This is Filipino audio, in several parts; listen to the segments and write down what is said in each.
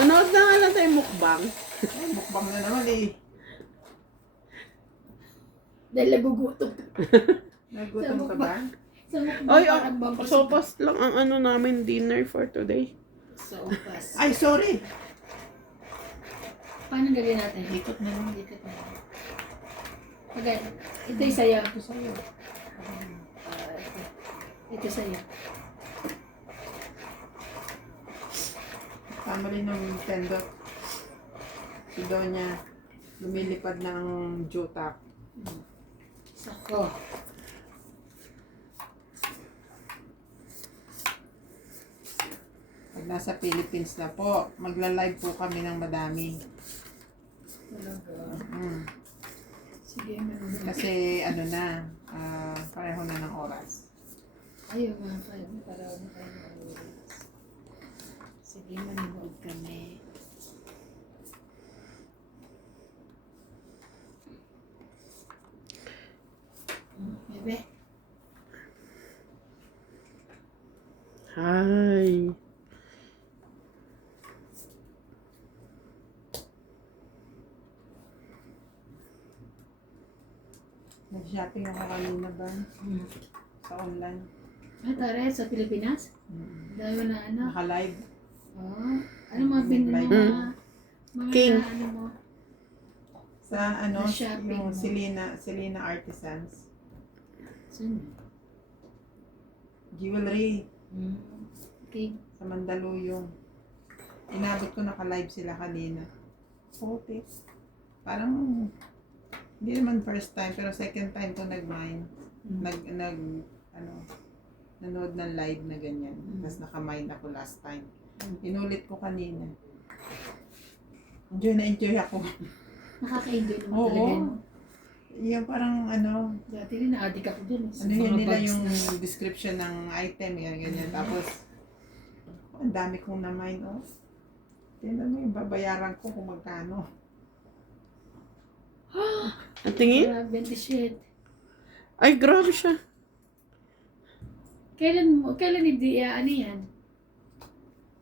Manood na nga lang tayo mukbang. Ay, mukbang na naman eh. Dahil nagugutom ka. Nagutom ka ba? Sa mukbang Ay, parang sopas lang ang ano namin dinner for today. Sopas. Ay, sorry. Paano gawin natin? Ikot na lang. Ikot na. Okay. Ito'y sayo. Ito sa'yo. Ito sayo. Tama rin ng tendot. Si Donya, lumilipad ng jutap. Sako. Pag nasa Philippines na po, magla-live po kami ng madami. Talaga. Mm. Sige, meron. Kasi ano na, pareho na ng oras. Ayaw nga kayo. Paraw na kayo ng oras. Sige, manonood kami. Bebe. Hi. Nag-shopping ako kanina ba? Sa online. Ah, tara, sa Pilipinas? Dahil na ano? Naka-live. Oh, ano mga binili mo? Mga King. ano mo? Sa ano, Na-shopping yung mo. Selena Artisans. Saan? Jewelry. Okay. Sa Mandaluyong. Inabot ko naka-live sila kanina. Puti. Parang, hindi naman first time, pero second time ko nag-mine. Nanood ng live na ganyan. Tapos naka-mine ako last time. Inulit ko kanina. Enjoy na enjoy ako. Nakaka-enjoy naman Oo. talaga. No? Yung parang ano, Dati rin na-addict ako dyan. Eh. ano yun nila yung description ng item, yan, ganyan. Tapos, ang dami kong na-mine, oh. Tingnan mo yung babayaran ko kung magkano. Ang tingin? Grabe, shit. Ay, grabe siya. Kailan hindi, ano yan?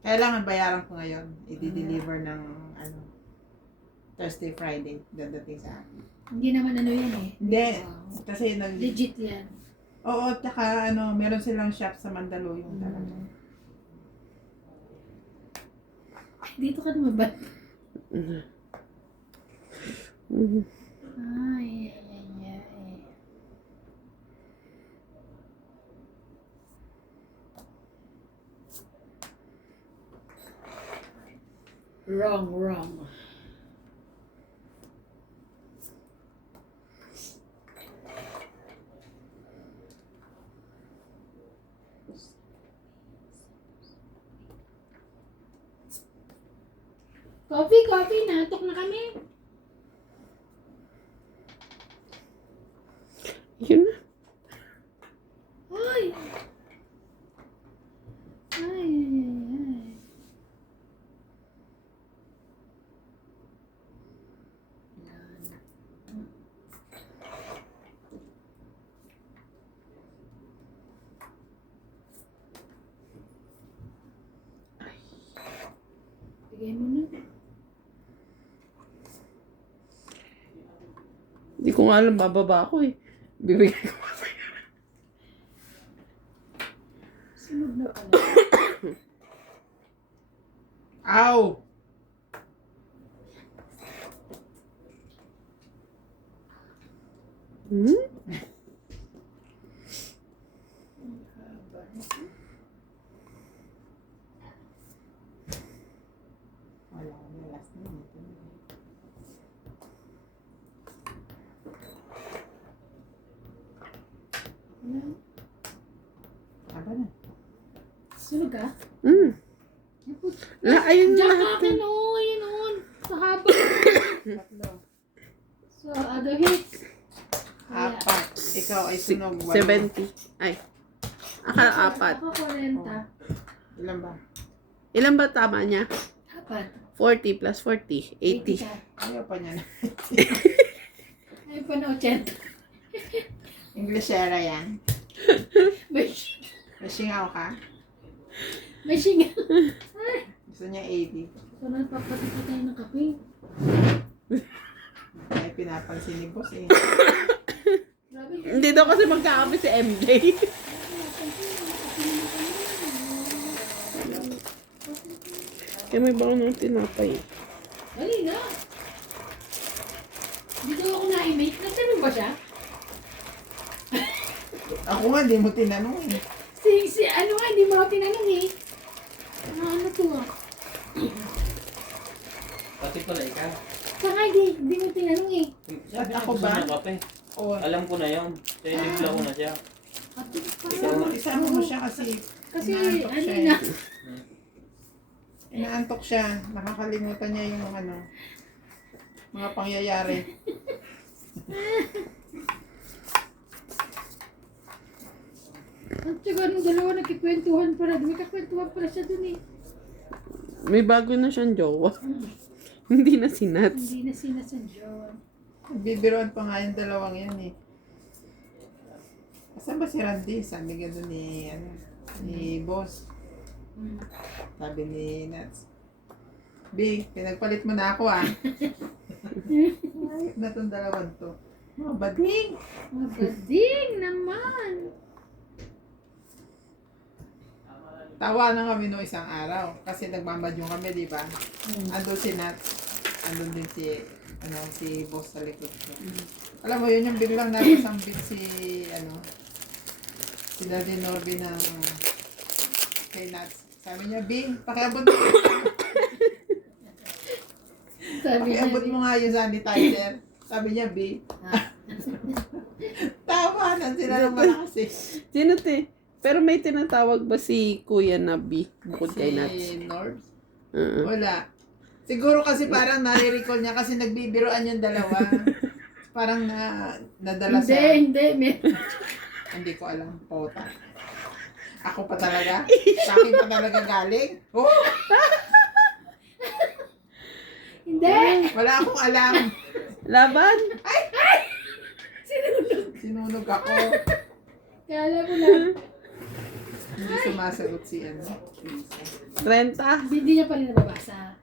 Kailangan bayaran ko ngayon. I-deliver ng, ano, Thursday, Friday. Dadating sa akin. Hindi naman ano yan eh. Hindi. Wow. Kasi Legit yan. Oo, tsaka ano, meron silang shop sa Mandaluyong talaga. Dito ka naman ba? Mhm. Ay, ay, ay, ay. Wrong. Coffee, natok na kami. Yun na. Ay. Ay. Bigay mo na. Hindi ko nga alam, bababa ako eh. Bibigay ko pa sa'yo. Sunog na pala. Ow! Hmm? Wala, last na ito. Aba na. Sunog ka? Hmm. Ayun Diyan na. ka akin, oh. Ayun, oh. Sa haba. Tatlo. So, other hits. Apat. Ikaw ay sunog. 70. Ay. Akala apat. Ako 40. Ilan ba? Ilan ba tama niya? Apat. 40 plus 40. 80. ka. Ayaw pa niya na. Ay, pa na 80. Englishera yan. May Masingaw ka? singa. Gusto niya 80. So, nagpapatid pa tayo ng kape. Ay, pinapansin ni boss eh. Grabe. Hindi daw kasi magkakape si MJ. Kaya may baon ng tinapay. Dali na. Dito ako na-imate. Nagtanong ba siya? Ako nga, hindi mo tinanong eh. Ano nga, hindi mo ako tinanong eh. Ano to ah? Pati pala ikaw. Saka hindi mo tinanong eh. Sabi At ako niya, ba? gusto niya kape. Oo. Alam ko na yun. Kaya nagla ko na siya. At Isama mo siya kasi kasi inaantok ano siya na. eh. Inaantok siya. Nakakalimutan niya yung mga pangyayari. At saka nung dalawa nagkikwentuhan pala. May kakwentuhan pala siya dun eh. May bago na siyang jowa. Hindi na si Nats. Hindi na sinasadyawan. Bibiruan pa nga yung dalawang yan eh. Asan ba si Randy? Sabi nga doon ni boss. Hmm. Sabi ni Nats. B, pinagpalit mo na ako ah. Ayop na tong dalawang to. Mga bading! Magaling naman. Tawa na kami no isang araw. Kasi nagmamadyong kami, di ba? Hmm. Andun si Nats. Andun din si boss sa likod ko. Alam mo yun yung biglang napasambit si Daddy Norby ng kay Nats. Sabi niya, Bing, pakiabot mo. Sabi niya, Pakiabot mo nga yung sanitizer. Sabi niya, Bing. Tawanan sila ng malakas eh. Sino te? Pero may tinatawag ba si Kuya Nabi bukod kay Nats? Si Norbs? Uh-uh. Wala. Siguro kasi parang nare-recall niya kasi nagbibiroan yung dalawa. Parang nadala sa... Hindi. Hindi ko alam. Pota. Ako pa talaga? Sa akin pa talaga galing? Oh! Hindi. Wala akong alam. Laban? Sinunog ako. Kala ko na. Hindi sumasagot si Lisa. 30? Hindi niya pa rin nababasa.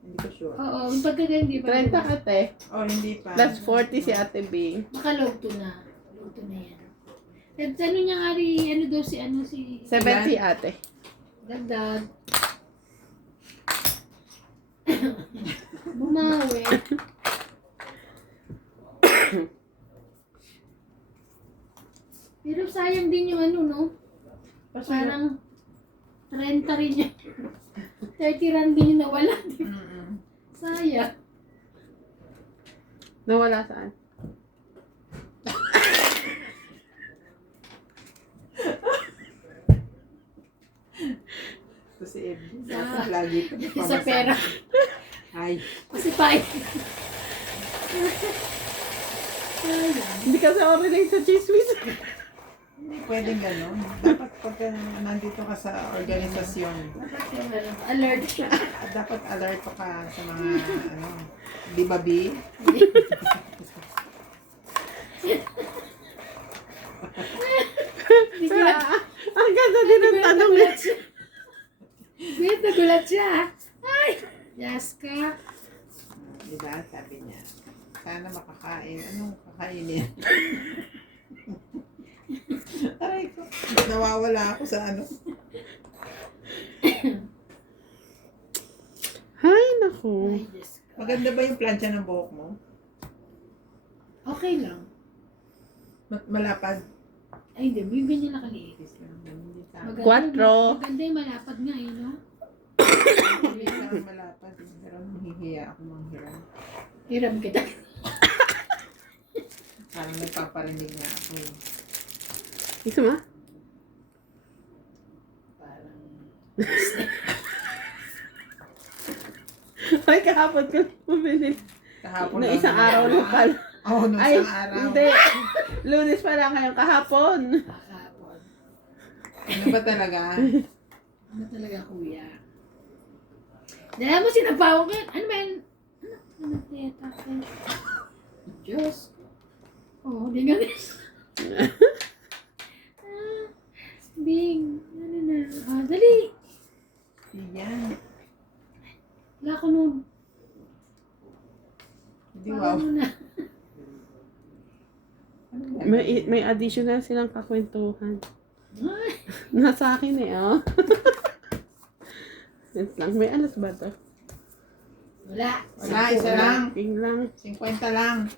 Hindi ko sure. Oo, yung pagkaga hindi pa 30 nababasa. ka te. Oh, hindi pa. Plus 40 si Ate Bing. Baka logto na. Logto na yan. At ano niya nga rin, ano daw si 70 ate. Dagdag. Bumawi. Pero sayang din yung ano, no? Parang 30 rin yun. 30 rand din yung nawala. Di ba? Mm-mm. Sayang. Nawala saan? Ito si Ed. Dapat lagi ito. Sa pera. Ay. Kasi pa. Sayang. Hindi kasi ako rin sa chismis. Hindi pwedeng gano'n. Dapat pagka nandito ka sa organisasyon, Dapat yung ano, alert siya. dapat alert ka sa mga, di ba, B? Ang ganda din ng tanong niya. Wait, nagulat siya. Ay! Yaska. Di ba? Sabi niya. Sana makakain. Anong kakainin? Aray ko. Nawawala ako sa ano. Hay, naku. Ay, Yaska. Maganda ba yung plancha ng buhok mo? Okay lang. Malapad. Ay, hindi. May ganyan na kaliit. Hindi sa akin. Quattro. Maganda yung malapad nga eh, no? Hindi sa akin malapad. Pero nahihiya ako manghiram. Hiram kita. Parang nagpaparinig nga ako. Isa ma? Parang... Ay, kahapon ko bumili. Kahapon Na isang araw lang pala. Oo, nung Ay, isang araw. hindi. Lunes pala ngayon, kahapon. Kakapon. Ano ba talaga? Ano talaga, kuya? Dala mo sinabawang ko yan. Ano ba yan? Ano teta? Diyos. Oh, di nga rin. Bing. Ano na? Ah, dali. Yan. may additional silang kakwentuhan. Ay, Nasa akin eh, oh. Wait lang, may alas ba to? wala. Wala, isa lang. King lang. 50 lang.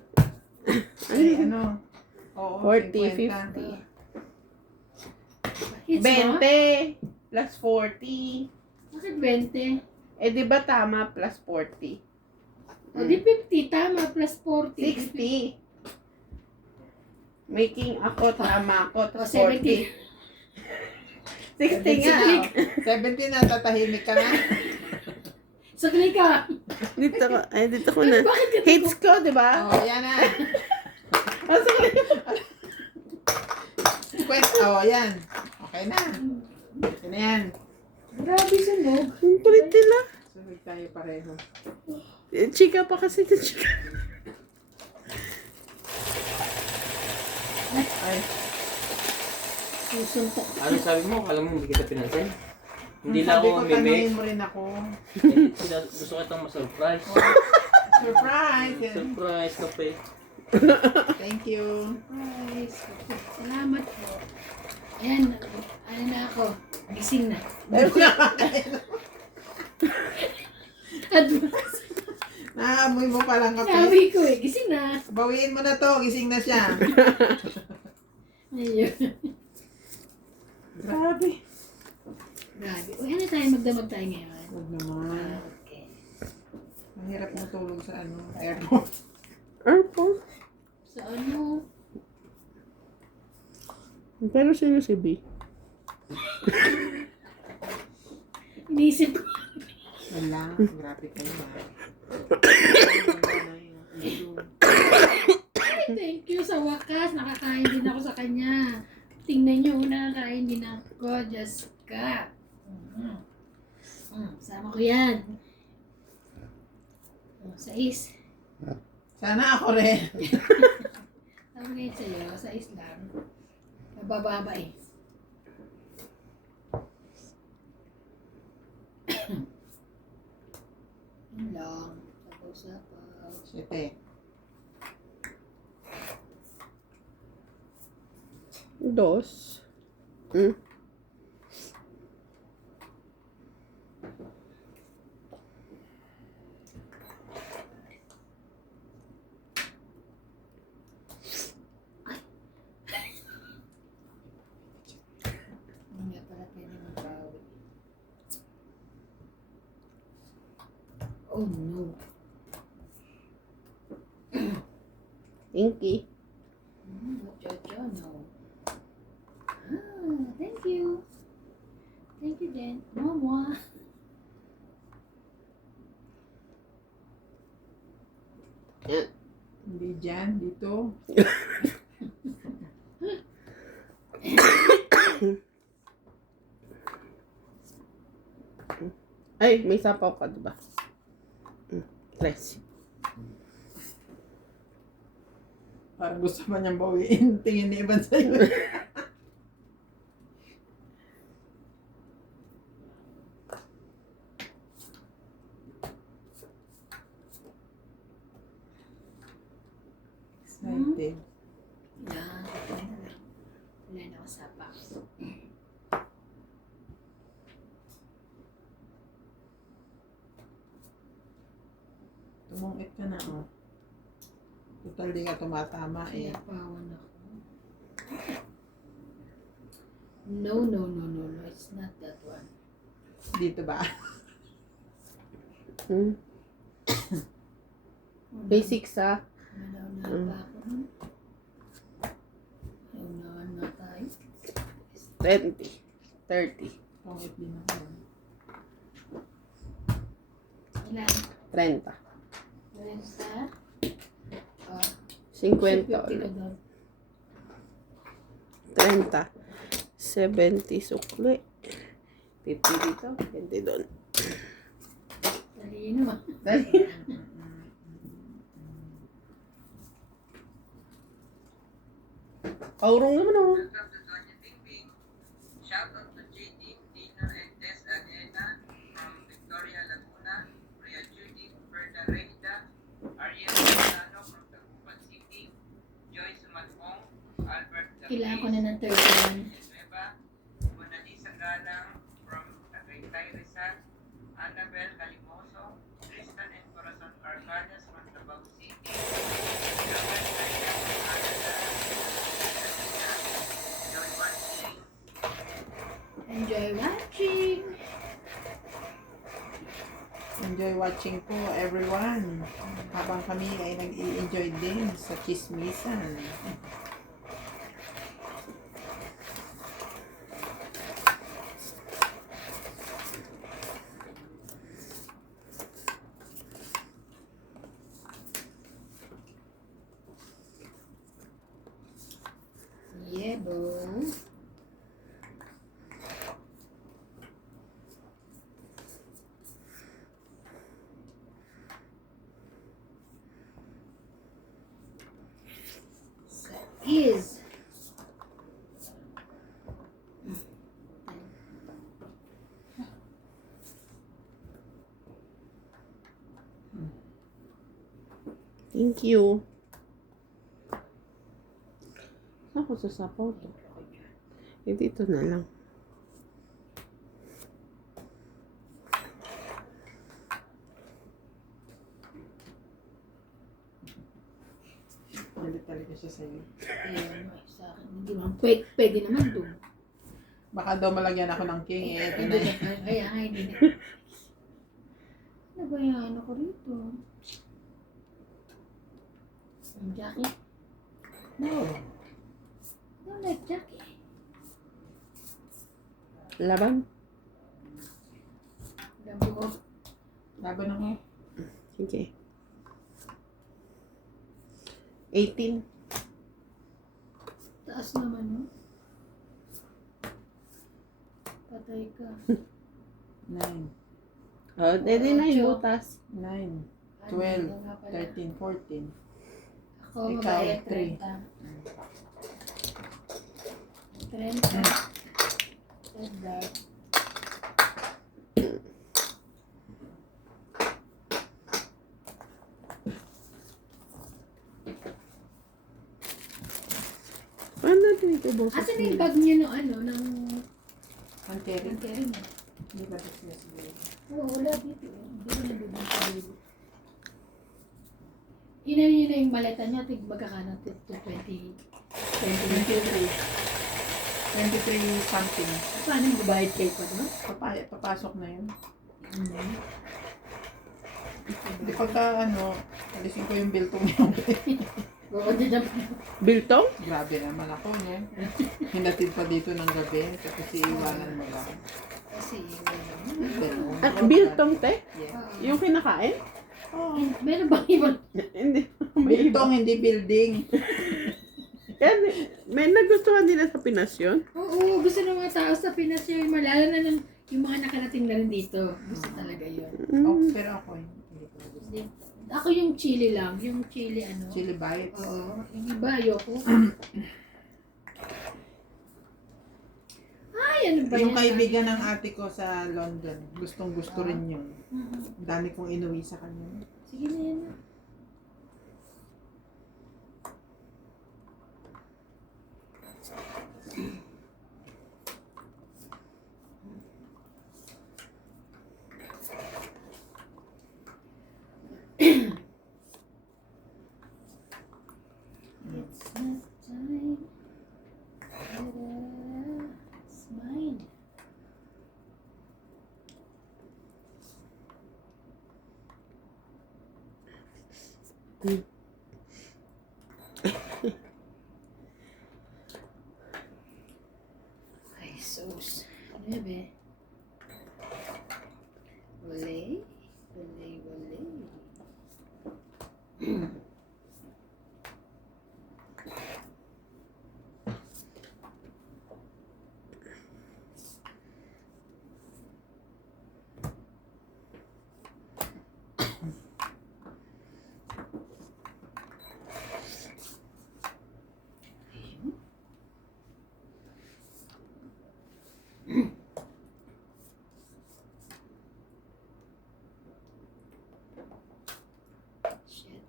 Ay, ano? Oo, 40, 50. 50. Hits mo? 20 plus 40. Bakit 20? Eh, di ba tama plus 40? O di 50, tama, plus 40. 60. Making ako, tama ako, O, tapos 70. 40. 60 nga. na, 70 na, tatahimik ka na. Sakli ka. Dito ko, ay, dito ko na. Bakit ka Hits ko, di ba? Oo, yan na. Oh, sorry. 50, oo, yan. Okay na. Yan na yan. Grabe sunog. Ang kulit nila. Sunod tayo pareho. Eh, chika pa kasi ito, chika. Ay, Susuntok. Ano sabi mo? Alam mo, hindi kita pinansin? Hindi lang sabi ako ko, mamimik. tanungin mo rin ako. Gusto ko itong ma-surprise. Surprise! Surprise kape. Thank you. Guys, salamat po. Ayan, ano na ako. Gising na. Advance. Naamoy mo palang kape. Sabi ko eh, gising na. Bawiin mo na to, gising na siya. Ayun. Grabe. Grabe. Uy, ano tayo? Magdamag tayo ngayon. Huwag naman. Okay. Mahirap mo tulog sa airport. Airport. So ano? Pero sino si B? Iniisip ko. Wala, grabe kayo ha. Ay, thank you sa wakas. Nakakain din ako sa kanya. Tingnan nyo, nakakain din ako. Diyos ka. Sama ko yan. Sais. Sana ako rin. Tama ngayon sa'yo, sais lang. Mabababa eh. Yun lang. Sapaw-sapaw. 7. Dos. Hmm? Hindi nga pala pwede magbawi. Oh no. Inky. Jojo, no. Ah, thank you. Thank you, Jen. Mama. Yan. Hindi dyan, dito. Ay, may sapaw ka, diba? Tres. Parang gusto pa niyang bawiin. Tingin ni Ivan sa'yo. Excited. Yan. Wala na ako sapa. Tumungit ka na, oh. Total, di ka tumatama eh. Sinapawan ako. No, no, no, no, no. It's not that one. Dito ba? Hmm? Basics, ha? Malaw-na Mm. pa ako. Malaw-nawan na tayo. 20. 30. Pungit din ako. Ilan? 30. Renta? Oh, 50 50 ulit. ka doon. 30. 70 sukli. 50 dito. 20 doon. Talino. Dali. Paurong naman, oh. Welcome to Sonia Pingping. Shout out to JD, Dino, and Tess Adena from Victoria Laguna, Maria Judy, Berta Reida, Ariel Solano from Taguban City, Joyce Malpong, Albert Kailangan ko na ng 31. Nueva, Monalisa Galang from Tagaytay Rizal, Annabel Calimoso, Tristan and Corazon Carcadas from Davao City, Joel Kaya from Canada, Joy Watching, Enjoy watching! Enjoy watching po, everyone. Habang kami ay nag-i-enjoy din sa chismisan. Yebo. Is. Thank you. Ako sasapaw to. Eh, dito na lang. Galit talaga siya sa'yo. Ayun, sa akin. Hindi naman. Pwede naman doon. Baka daw malagyan ako ng king, eh, ito na Hindi eh. na. Kaya nga, hindi na. Ano ba yung ano ko rito? Ang jacket? No. No, like jacket. Laban. Gabi ko. Laban ako. Sige. 18. Taas naman, no? Patay ka. 9. Oh, dede na yung Ocho. butas. 9. Ano, 12, ano nga pala? 13, 14. Ako, Ikaw, mabait, 3. 30. 30. Dark. Paano natin ito butas? Asan na yung bag niyo no, ano, ng Ang carry. carry mo? Hindi ba ito sila siguro? Oo, wala dito. Hindi ko nandun sa baby. Inan niyo na yung maleta niya, tig magkakano to 20. 23. 23 something. Paano yung babayad kayo pa doon? Papasok na yun. Mm-hmm. Hindi pagka ano, alisin ko yung biltong niya. Oo, dyan. Biltong? Grabe naman ako, no? Hinatid pa dito ng gabi kasi iiwanan mo lang. Kasi, Biltong. Ah, biltong, te? Yeah. Yung kinakain? Oh, meron bang ibang? Hindi. May iba. biltong, hindi building. Yan, may nagustuhan nila sa Pinas yun. Oo, gusto ng mga tao sa Pinas yung malala na yung mga nakarating na rin dito. Gusto talaga yun. Oh, Mm. pero ako, hindi ko gusto. Hindi. Ako yung chili lang. Yung chili ano. Chili bites. Oo. Yung iba ayoko. Ay, ano ba Yung yan? kaibigan ng ate ko sa London, gustong gusto rin yun. Mhm. Ang dami kong inuwi sa kanya. Sige na yan. na. It's not time. It's mine. Ay, sus. Ano yan, be? Wale? Wale, wale. Shit,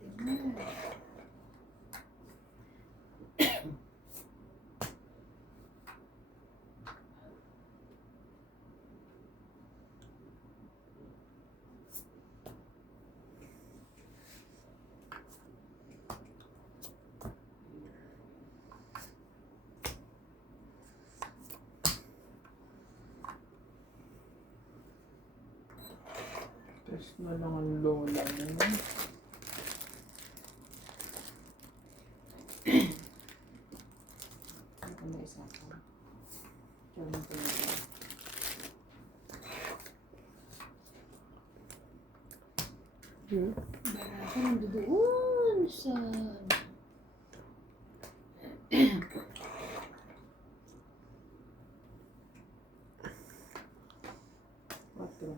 Diyos na lang ang lola mo. Ito na isa pa. Diyan na talaga. Hmm. Barako nandoon sa... Quatro.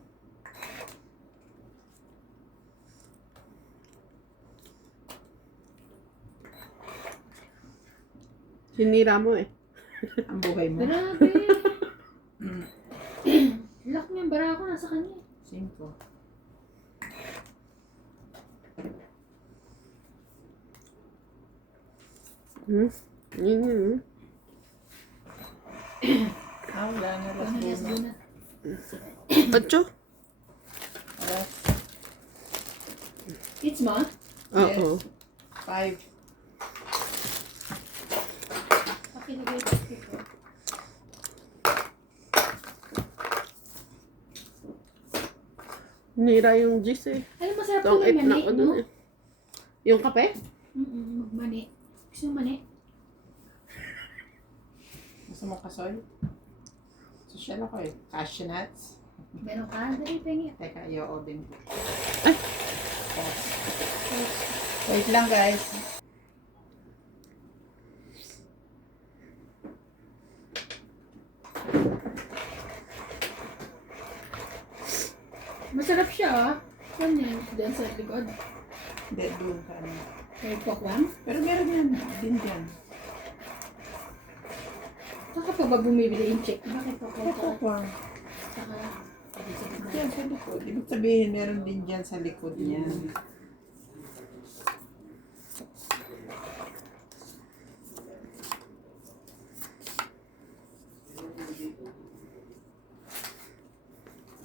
Sinira mo eh. Ang buhay mo. Grabe! Mm. Lock niya, barako nasa kanya. 5. Hmm? Yun yun. Wala na Ano yes, ras na. Ocho? Alas It's ma? Oo. 5. Pakilagay ko ito. Nira yung G's eh. Alam, masarap Tong ito may it na mani, ako no? dun eh. Yung kape? Mani. Gusto mo mani? Gusto mo kasoy? Social ako eh. Cashew nuts. Meron ka? Dali, pengi. Teka, i-oven ko. Ay! Pause. Wait lang guys. Masarap siya, ah. Ano yan? Diyan sa likod. Hindi, doon ka ano. May pokwang. Pero meron yan. Din dyan. Saka pa ba bumibili yung check? Bakit pokwang? Kapag. Saka... Yan sa likod. Ibig sabihin, meron din dyan sa likod niyan.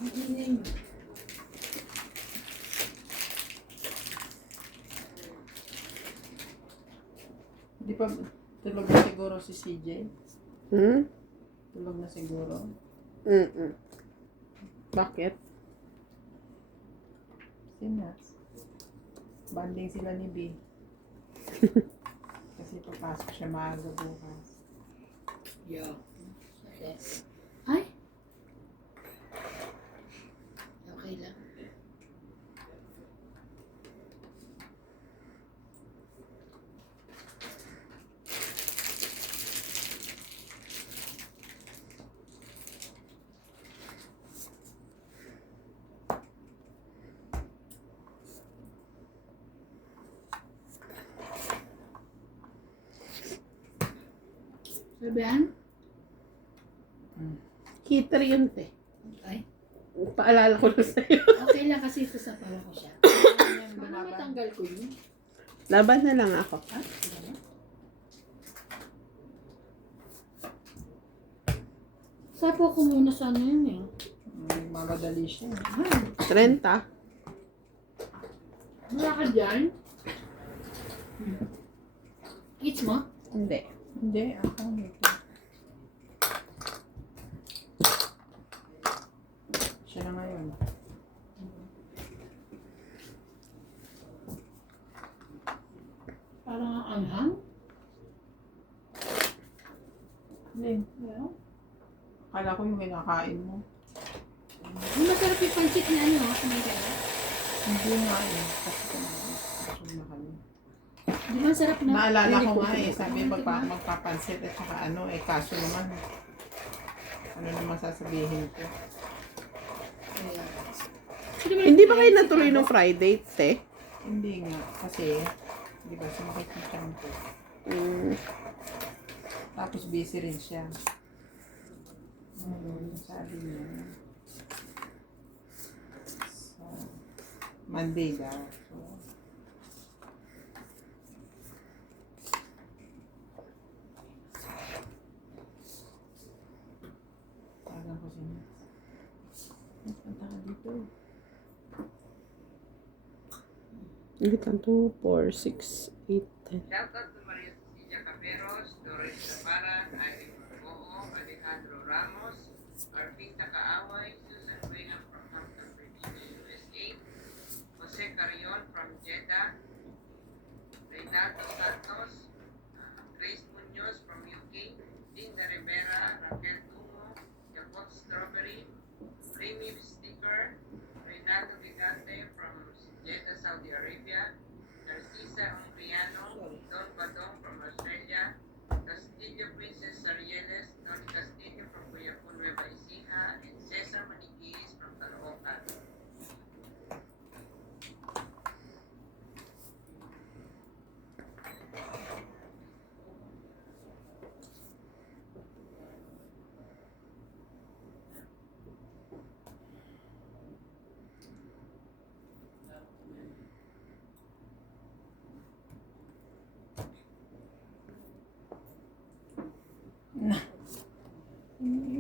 Ang ingay mo. Di pa tulog na siguro si CJ? Hmm? Tulog na siguro. Mm-mm. Bakit? Sinas. Banding sila ni B. Kasi papasok siya maaga bukas. Yeah. Ay? Okay lang. Sabihan? Heater yun te. Ay. Paalala ko na sa'yo. Okay lang kasi ito sa pala ko siya. Yan, Baka lumaban. matanggal ko yun. Laban na lang ako. Ha? Sige na. Sapo ko muna sa ano yun eh. Mamadali siya. Ay, 30. wala ka dyan? Eats mo? Hindi. Hindi, ako nito. Siya na ngayon. Parang ang anghang? Hindi. Well, akala ko yung kinakain mo. Ang masarap yung pancit na ano, may kaya. Hindi nga eh. Kasi kumain na kami. Di ba sarap na? Naalala ko Hindi nga eh. Sabi Diba? magpapansit at saka ano eh. Kaso naman. Ano naman sasabihin ko? Hindi ba kayo natuloy ng Friday, te? Hindi nga. Kasi, di ba, sumakit yung tiyan ko. Mm. Tapos busy rin siya. Sabi niya. So, Monday daw. So, tawagan ko siya. Punta ka dito. Hindi tanto 4, 6, 8, 10. Shoutout to Maria Cecilia Caperos, Doris Zaparan, Irene Margoo, Alejandro Ramos, Arvita Kaaway, Susan Buena from Hampton, Virginia, USA,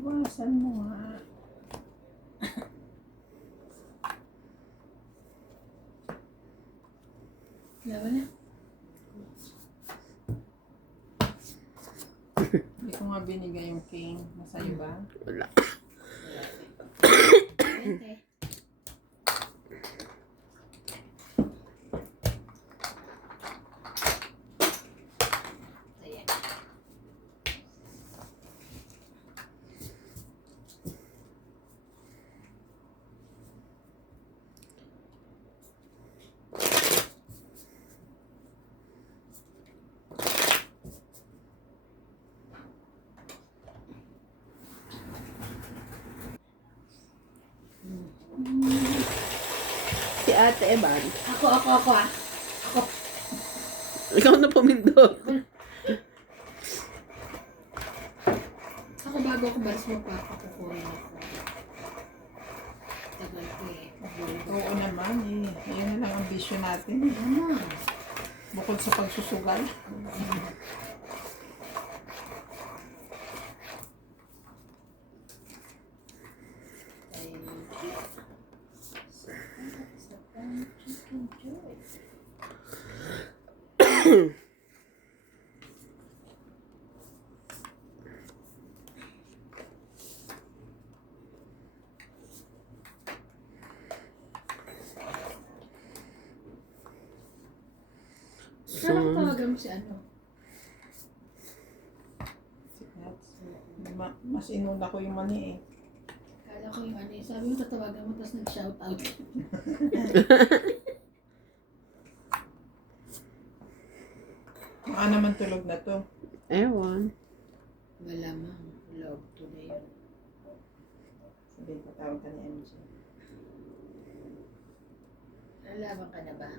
Iwasan mo nga. Laban na. Hindi ko nga binigay yung king. Nasa'yo ba? Wala. Okay. Ayan. Si Ate Evan. Ako ah. Ikaw na pumindot. Ako bago ako baris magpapakukuhin ako. Tagal ko eh. Oo naman eh. Yun na lang ang vision natin. Ano? Bukod sa pagsusugal. Kailan tawagan mo si ano? Mas inuna ko yung mani eh. Kala ko yung ano eh. Sabi mo tatawagan mo tapos nag-shout out. Baka naman tulog na to. Ewan. Malamang. Love today yun. Sabihin ko, tawag ka ni MJ. Nalaban ka na ba?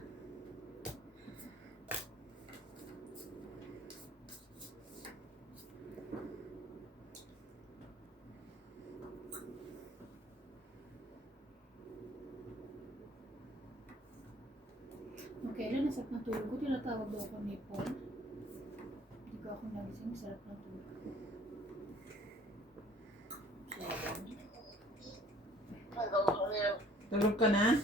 Kailan nasarap ng tulog ko, tinatawag daw ako ni Paul. Hindi ko ako nagising, sarap ng tulog ko. 7. Tulog ka na?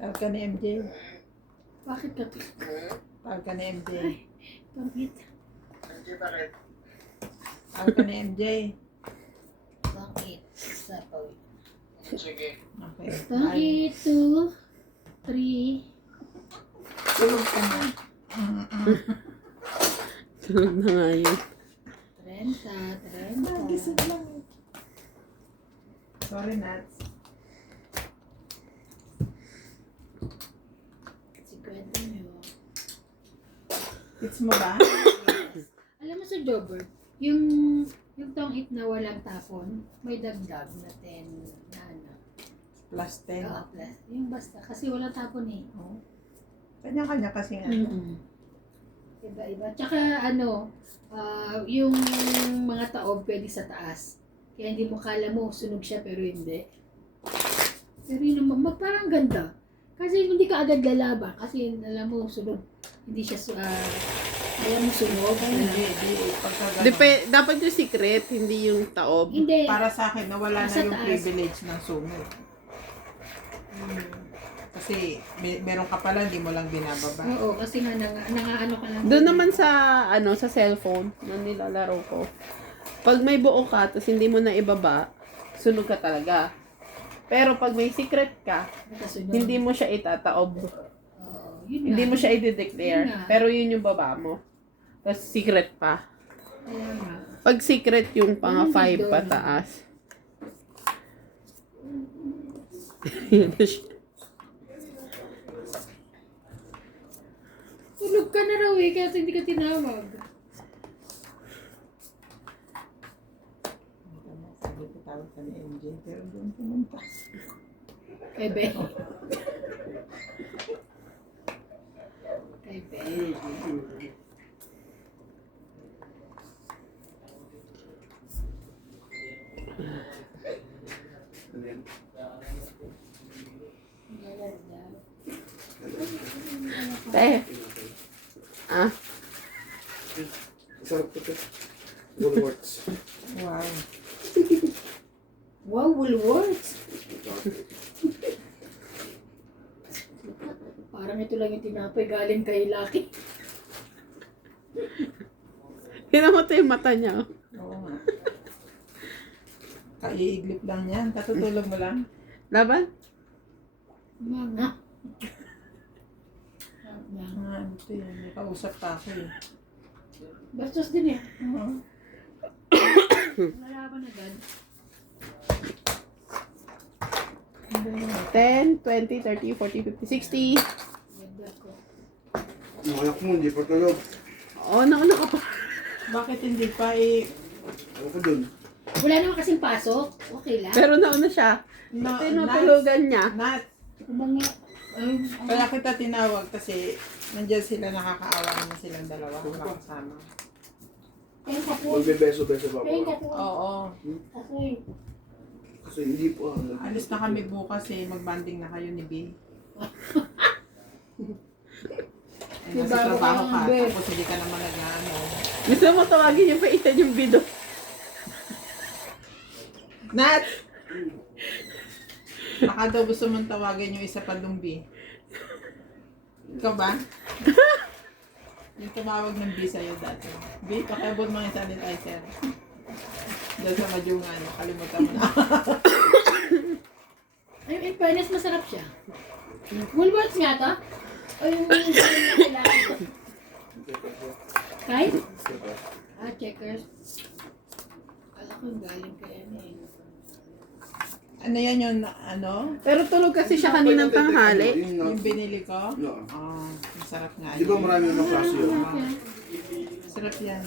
Tawag ka ni MJ. Bakit ka tulog? Tawag ka ni MJ. Pangit. Tawag ka ni MJ. Bakit? Sa pawit. Okay. Pangit, 2, 3. Tulog ka na. Tulog na nga yun. 30. Nagising lang eh. Sorry, Nats. Si kwento nyo. It's mo ba? Alam mo sa Jobber, yung tong it na walang tapon, may dagdag na 10 na ano. Plus 10. Oo, plus. Yung basta, kasi walang tapon eh. Oh. Kanya-kanya kasi nga. Iba-iba. Tsaka ano, yung mga taob pwede sa taas. Kaya hindi mo kala mo sunog siya pero hindi. Pero yun naman, parang ganda. Kasi hindi ka agad lalaba. Kasi alam mo, sunog. Hindi siya, alam mo sunog. Hindi. Pagka ganun. Dapat yung secret, hindi yung taob. Hindi. Para sa akin, nawala na Sa yung taas. privilege ng sunog. Kasi meron ka pala, hindi mo lang binababa. Oo, kasi nga nangaano ka lang. Doon naman sa cellphone na nilalaro ko. Pag may buo ka, tapos hindi mo na ibaba, sunog ka talaga. Pero pag may secret ka, Nakasunog. hindi mo siya itataob. Oo, yun Hindi nga. mo siya Yun i-declare. nga. Pero yun yung baba mo. Tapos secret pa. Kaya nga. Pag secret yung pang Hindi 5 doon. pataas. Yun na siya. Tulog ka na raw eh, kaya hindi ka tinawag. Sabi ko, tawag ka ni MJ, pero doon pumunta. Kay Ben. Kay Ben. Eh. Ah. Sarap ko ito. Woolworths. Wow. Wow, Woolworths. Parang ito lang yung tinapay galing kay Lucky. Hinamoto yung mata niya. Oo nga. Kaiiglip lang yan. Katutulog mo lang. Laban? Mga. Ito yun. May kausap pa ako eh. Bastos din eh. Oo. Malaban agad. 10, 20, 30, 40, 50, 60. Ganda ko. Yung anak mo, hindi pa tulog. Oo, nauna ka pa. Bakit hindi pa eh? Ako ko dun. Wala naman kasing pasok. Okay lang. Pero nauna siya. No, Tinutulugan niya. Nat, Mga, ay, kaya kita tinawag kasi nandiyan sila, nakakaawa naman silang dalawa. Makasama. ayun ka po. Magbebeso-beso pa Ayun ka ako. po. Oo. Ako'y. Kasi hindi po. Alis na kami bukas eh. Magbanding na kayo ni B. Eh, Di nasa ba, trabaho ka. B? Tapos hindi ka naman nag-ano. Gusto mo tawagin yung paitan yung bido. Nat! Baka daw gusto mong tawagin yung isa pa dong B. Ikaw ba? Yung tumawag ng B sa'yo dati. B, pakiabot mo yung sanitizer. Doon sa Madyungan. Kalimutan mo na. Ay, in fairness, masarap siya. Woolworths nga to? O yung kailangan ko? Kahit? Checkers. Kala ko galing kaya niya eh. Ano yan yung ano? Pero tulog kasi siya kaninang tanghali. Yung binili ko? No. Oh, masarap nga Di ba marami naman klase yun? Sarap yan.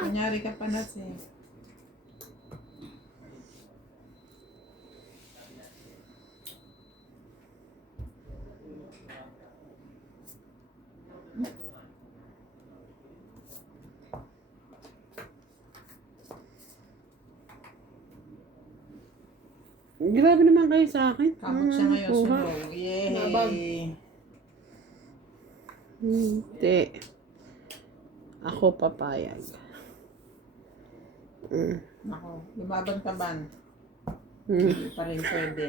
Kunyari ka pa nas eh. Grabe naman kayo sa akin. Kamot siya ngayon, Kuha. sunog. Nabag. Yay! Hindi. Ako papayag. Ako, lumaban-taban. Mm. Hindi pa rin pwede.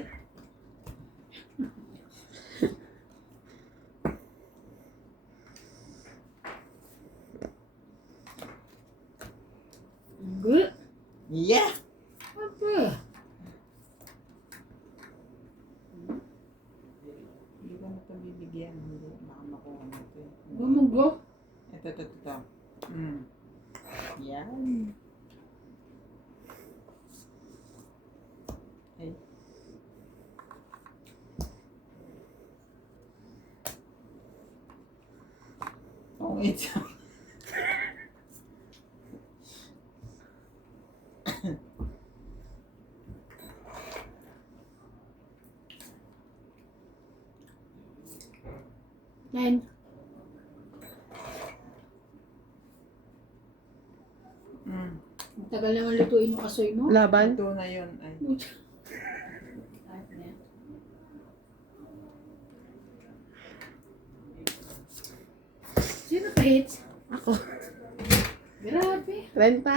Good. Yeah! Apa? Hindi ko na ito bibigyan. Hindi, baka makuha na ito. Gumugo. Ito. Yan. Ay. Oh, ito. Nine. Ang tagal naman lutuin yung kasoy mo. Laban? Ito na yun. Ay. Sino kahit? Ako. Grabe. Renta.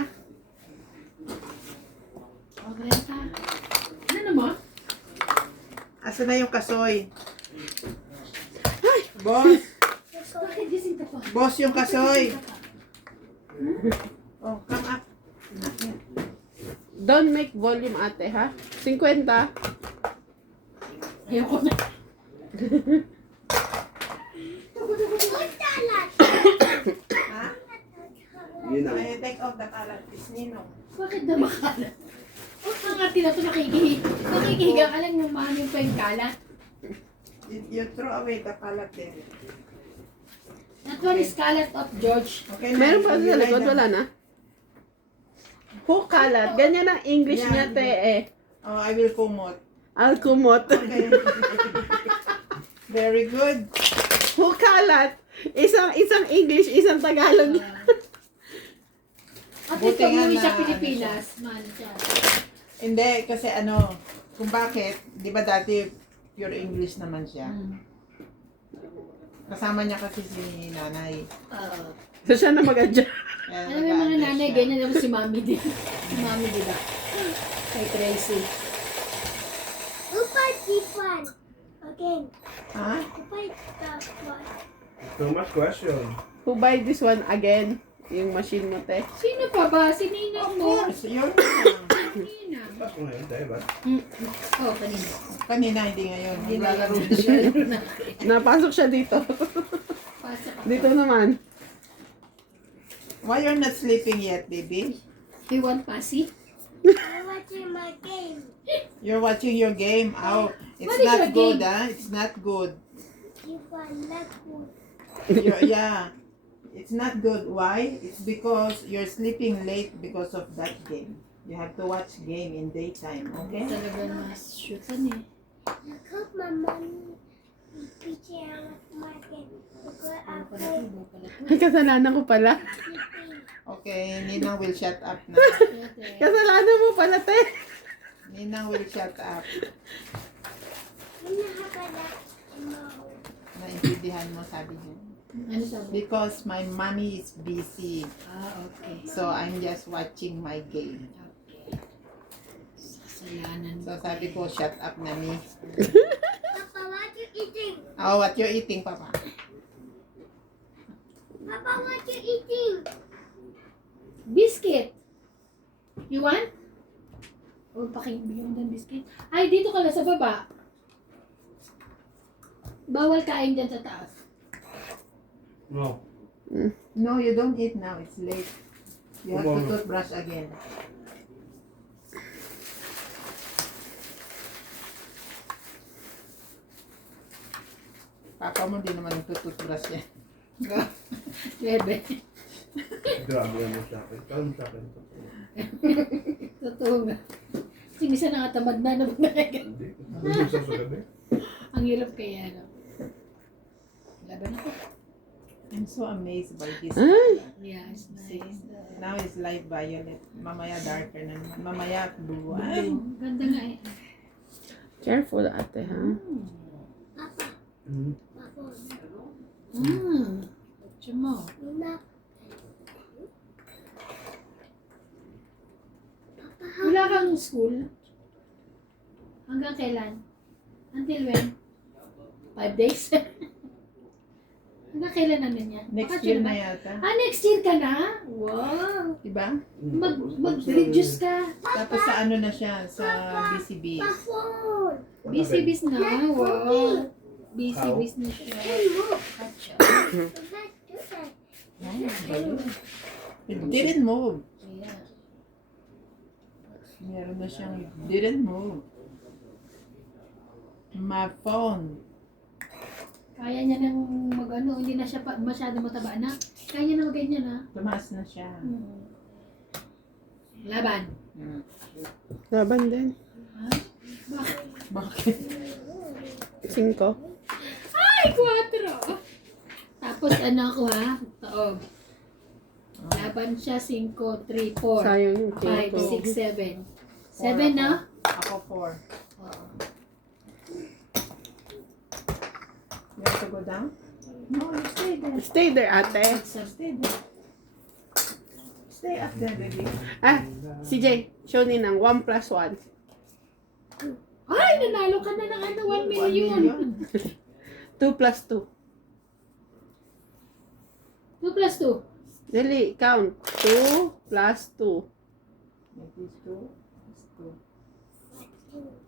Okay ka. Ano naman? Asa na yung kasoy? Boss! Bakit gising ka pa? Boss, yung kasoy! Oh, come up. Don't make volume ate ha. 50. Ayoko na. Ha? Yun na. Ay, take off the kalat. Is Nino. Bakit na makalat? Huwag ka nga tinato nakikihiga ka lang yung mahal yung pa yung kalat. You throw away the kalat there. That one is kalat of George. Okay na. Meron pa You sa lie likod, down. wala na. Hukalat. Ganyan ang English Yeah. niya, te eh. Oh, I will kumot. Alkumot. Okay. Very good. Hukalat. Isang English, isang Tagalog. At Buti ito nga umuwi na, sa Pilipinas. Man siya. Hindi, kasi ano, Kung bakit, di ba dati pure English naman siya. Kasama niya kasi si nanay. So siya na mag-adjust. Kaya Alam mo yung mga nag-a-adjust nanay, siya. ganyan naman si Mami din. Si Mami, di ba? Kay Tracy. Upay different. Again. Ha? Upay that one. Too much question. Who buy this one again? Yung machine mo, te. Sino pa ba? Si Ninang Of mo. course, yun lang. Ninang. Mas mo ngayon, tayo ba? Oh, kanina. Kanina, hindi ngayon. Hindi na Maglalaro yun. na siya. Napasok siya dito. Pasok ako. Dito naman. Why you're not sleeping yet, baby? You want pasi? I'm watching my game. You're watching your game. Oh, it's What is not your good, game? ah. It's not good. You want not good. Yeah. It's not good. Why? It's because you're sleeping late because of that game. You have to watch game in daytime, okay? Talaga na-shootan eh. Because my mommy is teaching out my game. Because I Bawa pala play to, bawa pala to. Ay, kasalanan ko pala. sleeping. Okay, Ninang will shut up na. Ate. Kasalanan mo pala, te. Ninang will shut up. You know how about that? No. Naintindihan mo, sabi niya. Ano sabi? Because my mommy is busy. Okay. So, I'm just watching my game. Okay. Kasalanan mo. So, sabi ko, shut up na ni. Papa, what you eating? Oh, what you're eating, Papa? Papa, what you eating? Biscuit. You want? O, pakibigyan mo ng biscuit. Ay, dito ka na sa baba. Bawal kain dyan sa taas. No. No, you don't eat now. It's late. You have to Tomorrow. toothbrush again. Papa mo din naman nagtutoothbrush yan. Bebe. Grabe yan sa akin. Parang sa akin. Totoo nga. Kasi minsan nakatamad na naman na Hindi. Hindi sa gabi. Ang hirap kaya, no? Laban ako. I'm so amazed by this. Ay. Yeah, it's nice. Now it's light violet. Mamaya darker na naman. Mamaya blue. Ay! Ganda nga eh. Careful, ate, ha? Papa, Mm. Papa, Kutsa mo. Nina. Wala kang school? Hanggang kailan? Until when? 5 days? Hanggang kailan naman niya? Next Bakasyon year ba? na yata. Ah, next year ka na? Wow! Diba? Mag-reduce ka. Tapos sa ano na siya? Sa BCB. Phone. BCBs na. Wow! How? BCBs na siya. Hey, move. Katsa. Let's do that. It didn't move. Yeah. Meron na siyang it didn't move. My phone. Kaya niya nang mag-ano, hindi na siya masyado mataba na. Kaya niya na mag-ganyan ha. Tumaas na siya. Laban. Laban din. Ha? Bakit? Bakit? 5. Ay, 4! Tapos ano ako ha? Taog. Laban siya 5, 3, 4, Sayang yung 5, cake ko. 6, 7. 7 na? Ako 4. Oo. You have to go down? No, you stay there. Stay there, ate. Stay there. Stay up there, baby. Ah, CJ, show ni ng 1 plus 1. Ay, nanalo ka na ng ano, 1 1 million. million. 2 plus 2. 2 plus 2. Dali, count. 2 plus 2. That is 2. That's 2.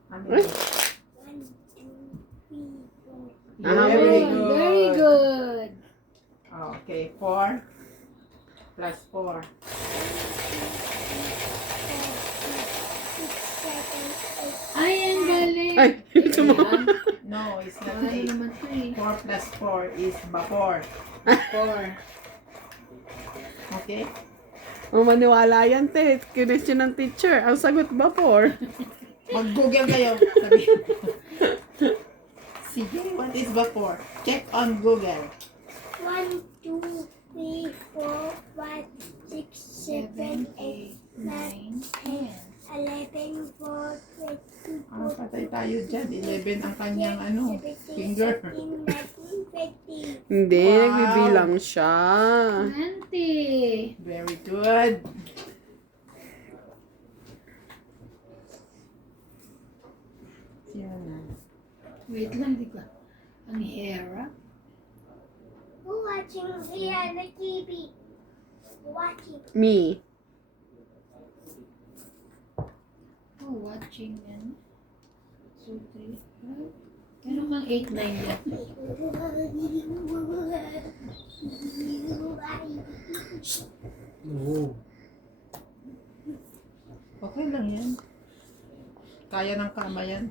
Ano Ay. yun? 1, 2, 3, 4. Ah, Very Good, good. very good. Oh, okay, 4 plus 4. 6, 7, 8. Ay, ang galing. Ay, sumama. Ayan. No, it's not Ano 8. naman ito eh. 4 plus 4 is vapor. 4. Okay? O maniwala yan, te. Question ng teacher. Ang sagot ba 4? Mag-google kayo. Sabi. Sige, what is vapor? Check on Google. 1, 2, 3, 4, 5, 6, 7, 8, 9, 10, 11, 4, 20, Patay tayo dyan. 11 ang kanyang finger. 17, 19, 20. Hindi, Wow. nagbibilang siya. 20. Very good. Yan na. Wait lang, di ba? Ang Hera. Who watching here on the TV? Watching. Me. Oh, watching yan. 2, 3, 5. Meron kang 8, 9 yan. Oo. Okay lang yan. Kaya ng kama yan.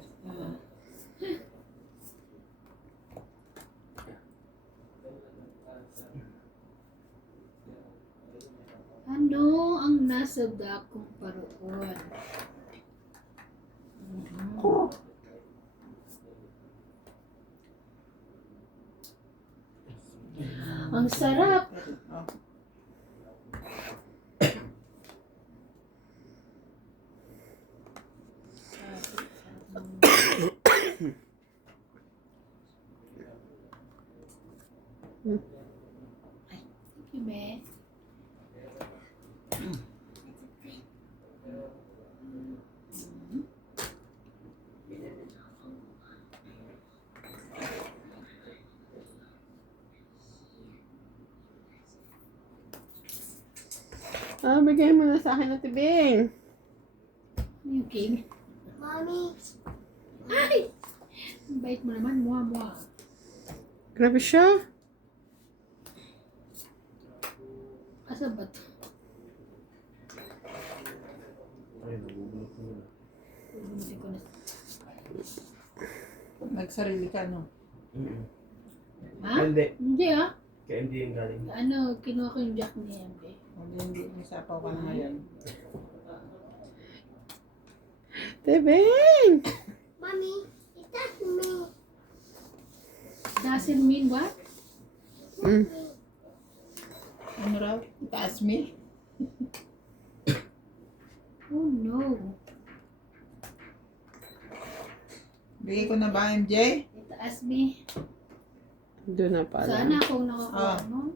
Ano ang nasa dakong paroon? Ang sarap! Oh. Thank you, be. Bigay mo na sa akin ng tibing. Ano yung king? Mommy, Ay! Ang bait mo naman, mua. Grabe siya. Asa ba ito? Ay, nabubulok mo na. Hindi ko na. Nagsarili ka, no? Ha? Hindi. Hindi ah. Kaya hindi yung galing. Ano, kinuha ko yung jack niya. Be. Hindi. May sapaw ka na ngayon. Tibing! mommy, it does me. Doesn't mean what? Mm. Ano raw? Taas me? Oh no. Bigay ko na ba, MJ? Itaas me. Doon na pala. Sana akong nakakuha Ah. nun.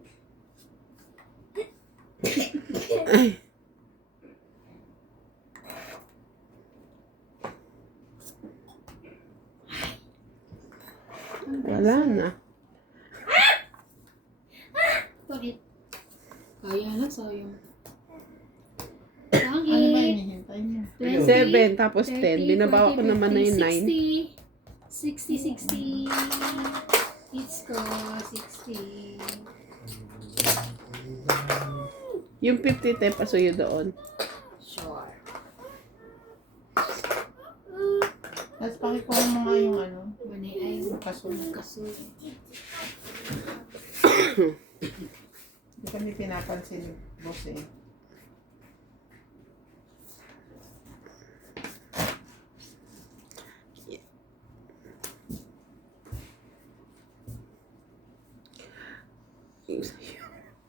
Ay. Wala na. Bakit? Kaya na, sayang. Ano ba Pangit. hinihintay mo? 7 tapos 10. Binabawa ko naman na yung 9. 60. It's ko, 60. Yung 50 te, pasuyo doon. Sure. Tapos pakikuha mo nga yung Manay ay kasunod. kaso. Hindi kami pinapansin ni boss eh.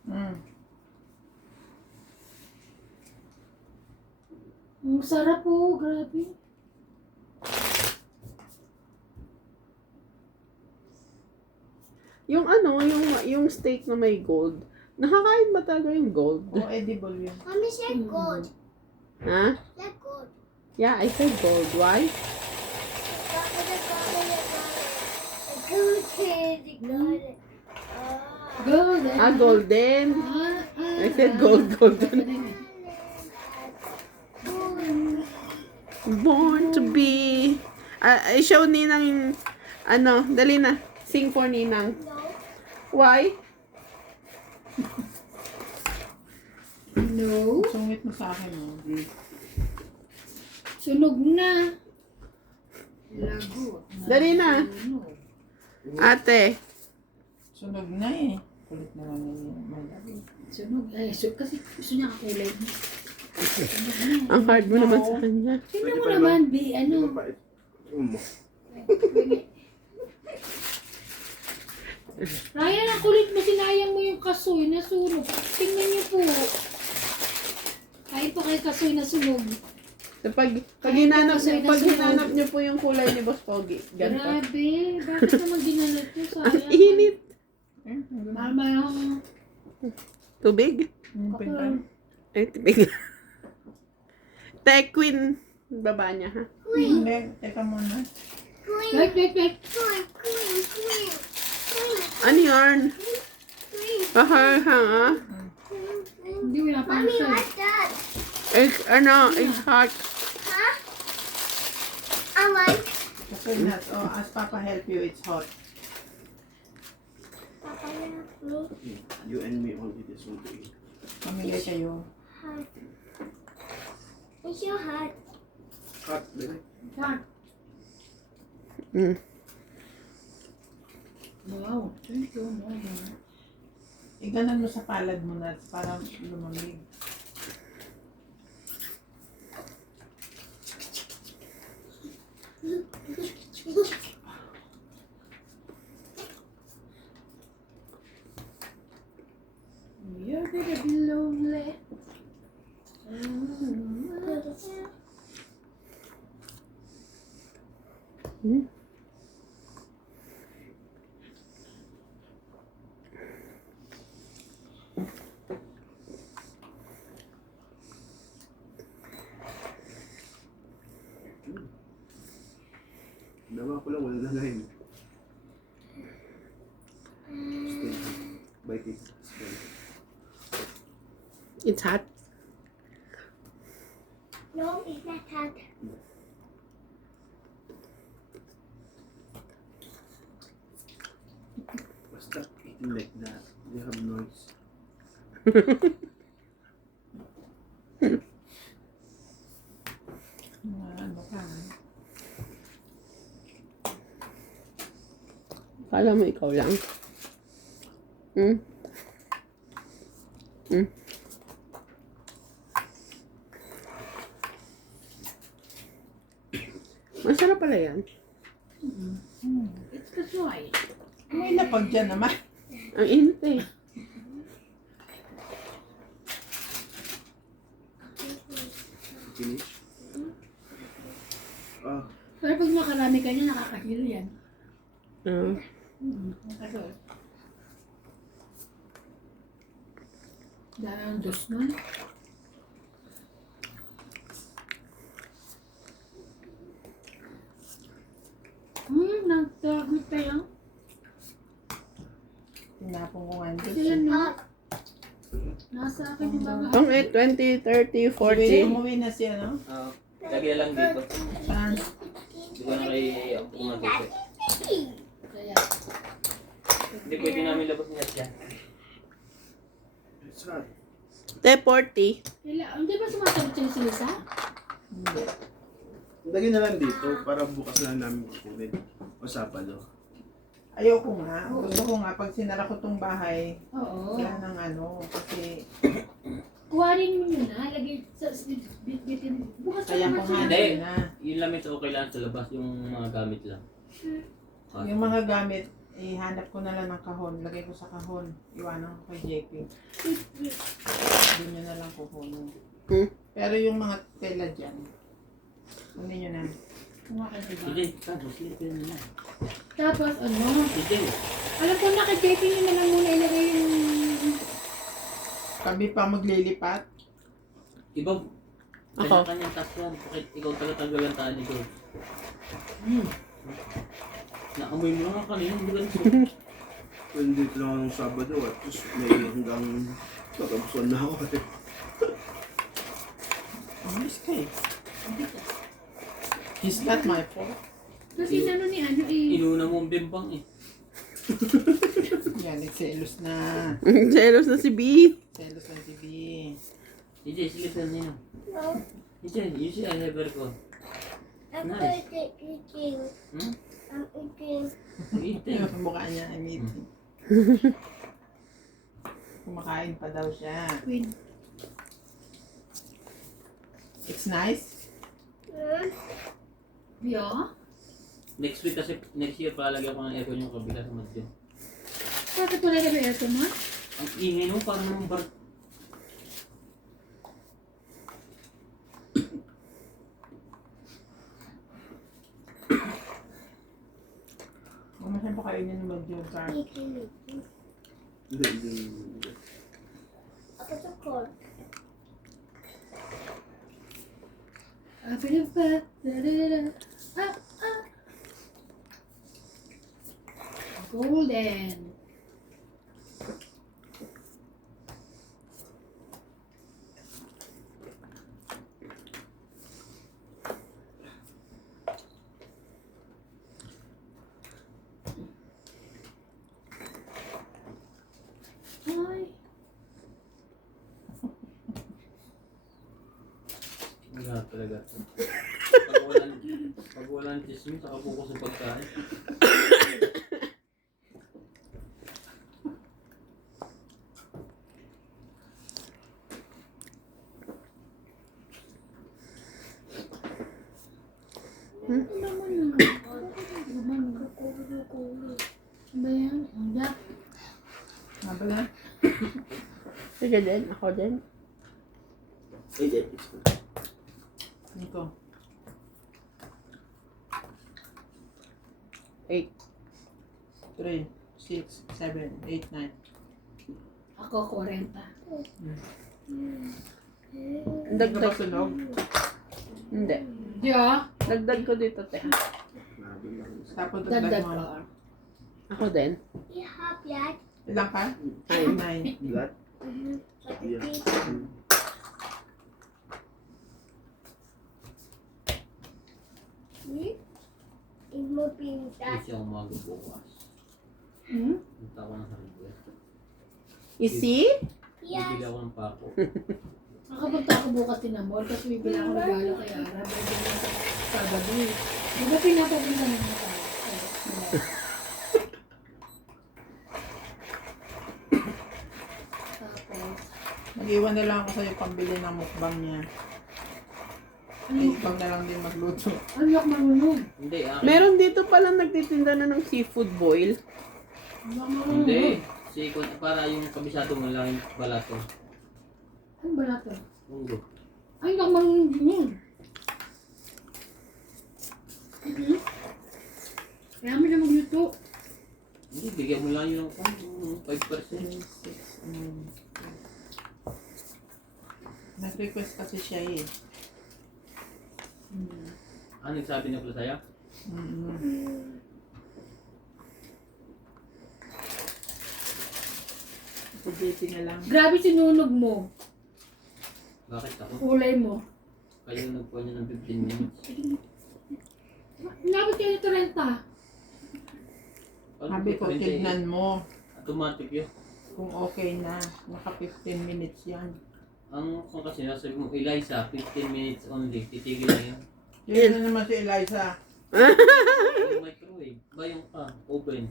Mm. Ang sarap po, grabe. Yung yung steak na may gold. Nakakain ba talaga yung gold? Oh, edible yun. Mommy said gold. Ha? Said gold. Yeah, I said gold. Why? Got it. A good kid. Got it. Gold. Golden. I said golden. Born to be. Show Ninang yung, dali na. Sing for Ninang. No. Why? No. Sungit mo sa akin. Oh. Sunog na. Lago. Dali na. Sunog. Ate. Sunog na eh. Kulit naman yun. Malaki. Sunog. Ay, kasi gusto niya kakulay. Sunog na. Ang hard mo naman sa kanya. Tingnan mo naman, B. Ano? Ryan, ang kulit mo. Sinayang mo yung kasoy na sunog. Tingnan niyo po. Kahit po kay kasoy na sunog. So, pag hinanap niyo po yung kulay ni Boss Pogi, ganito. Grabe, bakit naman ginanat yun? Ang Sayang. init. Mama yung Tubig. kapal. Ay, tubig. Queen. Baba niya, ha? Hindi, teka muna. Wait. Ano yarn? Bahar, ha? Hindi mo napang Mommy, siya. what's that? It's hot. Huh? I like Okay, not. Oh, as Papa help you, it's hot. Papa love me. You and me only this one to eat. Mamigay kayo. Hot. It's so hot. Hot, baby. Mm. Wow, thank you, Mama. Iganan mo sa palad mo na para lumamig. You're gonna be lonely. Dama ko lang, wala na ngayon. Stay. Bite it. Stay. It's hot. No, it's not hot. Stop eating like that. You have noise. Ano ka? Kala mo ikaw lang. Hmm? Hmm? Masarap pala yan. It's the joy. May lapag dyan naman. Ang init eh. Finish? Ah, Pero pag makarami ka niya, nakakahilo yan. Ah. Nakakahilo. Dahil ang dos nun. Nagtagod pa yan. Tinapon ko nga Kasi dito. yan na. Nasa akin yung mga... Ang 20, 30, Umuwi 40. umuwi na siya, no? Lagi na lang dito. Saan? Di ko na kay umagot. Kaya, Hindi pwede namin labas niya siya. it's hot. 40. hindi ba sumasagot siya si Lisa? Hindi. Lagyan na lang dito para bukas na namin kukunin. O Sabado. Ayoko nga. Gusto ko nga, pag sinara ko tong bahay, Oo. wala nang ano, kasi Kuhanin mo yun na. Lagay sa... Bitin. Bukas kaya ko nga Hindi. na. Yung lamit okay lang sa labas, yung mga gamit lang. Yung mga gamit, ihanap ko na lang ng kahon. Lagay ko sa kahon. Iwanan ko kay JP. Doon nyo na lang kukunin. Hmm? Pero yung mga tela dyan, kunin nyo na. Kumakas diba? Hindi, tapos silipin na. Tapos ano? Hindi. Alam ko na kay JP yun na lang muna ilagay yung... Kami pa maglilipat. Iba, Ako. kanya-kanyang task yan. Bakit ikaw taga-tagalan taan ikaw? Naamoy mo nga kanina, hindi ka nasuot. Kung dito lang ako ng Sabado at just may hanggang nakabusuan na ako eh. Umalis ka eh. It's not my fault. Kasi ano ni ano eh... Inuna mo ang bimbang eh. Yan, nagselos na. Jealous na si B. Selos ng TV. EJ, silipin niya. No, EJ, you see I have ko. I'm Nice. eating. Hmm? I'm eating. Eating. Yung mukha niya ay meeting. Kumakain pa daw siya. Queen. It's nice. Yeah? Next week kasi, next year palagyan ko ng aircon yung kabila sa madyo. Bakit wala ka ba aircon mo? Ang ingay mo, parang namang bar... Kung masaya pa kayo niya ng mag-job car. Hindi. Ako sa court. Golden. Ay. Wala talaga. Pag walang chismis, saka focus sa pagkain. Ba yan? Ang yak. Nga ba na? Sige din, ako din. Ay, di. Nico. 8. 3, 6, 7, 8, 9. Ako, 40. Hindi ka ba Dagdag. sunog? Hindi. Di ah. Dagdag ko dito, te. Tapos Dagdag dagdag ko. mo. Ako din. You have blood? Ilang ka? Ay. 9. Lahat? But Yeah. Hindi mo pintas. Kasi ako magbubukas. Hmm? Punta ako ng hardware. Isi? Bibili ako ng pako. Nakapunta ako bukas din ng mall kasi bibili ako regalo kay Ara. Birthday niya sa Sabado eh. Di ba pinapabili namin niya tayo? Tapos, Mag-iwan na lang ako sa'yo pambili ng mukbang niya. Ay, ikaw na lang din magluto. ano yak marunong? Hindi, Meron dito palang nagtitinda na ng seafood boil. Ano yak marunong? Hindi. Para yung kabisado mo lang yung balato. Ano ba nato? Munggo. Ay, yak marunong din yun. Kaya mo na magluto. Hindi, bigyan mo lang yung 5%. 6, Nag-request kasi siya eh. Ano nagsabi niya pala sa'yo? Pagdating na lang. Grabe sinunog mo. Bakit ako? Kulay mo. Kayo nagpuan niya ng 15 minutes. Inabot kayo ng 30. Ano Sabi ko, 28? tignan mo Automatic yun. kung okay na. Naka 15 minutes yan. Ang kung kasi nasabi mo, Eliza, 15 minutes only. Titigil na yun. Yun na naman si Eliza. Yung microwave. Ba yung oven.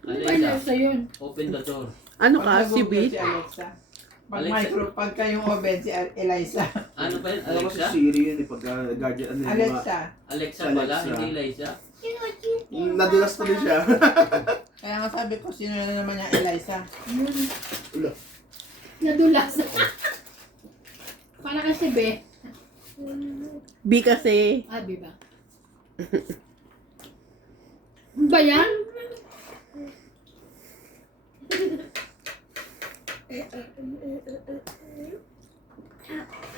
Ano ba yun Alexa, sa yun? open the door. Ano Pag ka, si nag-Google Bit? si Alexa. Pag Alexa. pagka yung oven si Eliza. Ano ba yun? Ano kasi Alexa? Siri yun eh, pagka guardian, ano yun, mga- Alexa. Alexa pala, Alexa. hindi Eliza. Nadulas na rin siya. Kaya nga sabi ko, sino na naman yung Eliza? Yun. Ulo. Nadulas. Para kasi be. B kasi. Ah, be ba? Ano ba yan?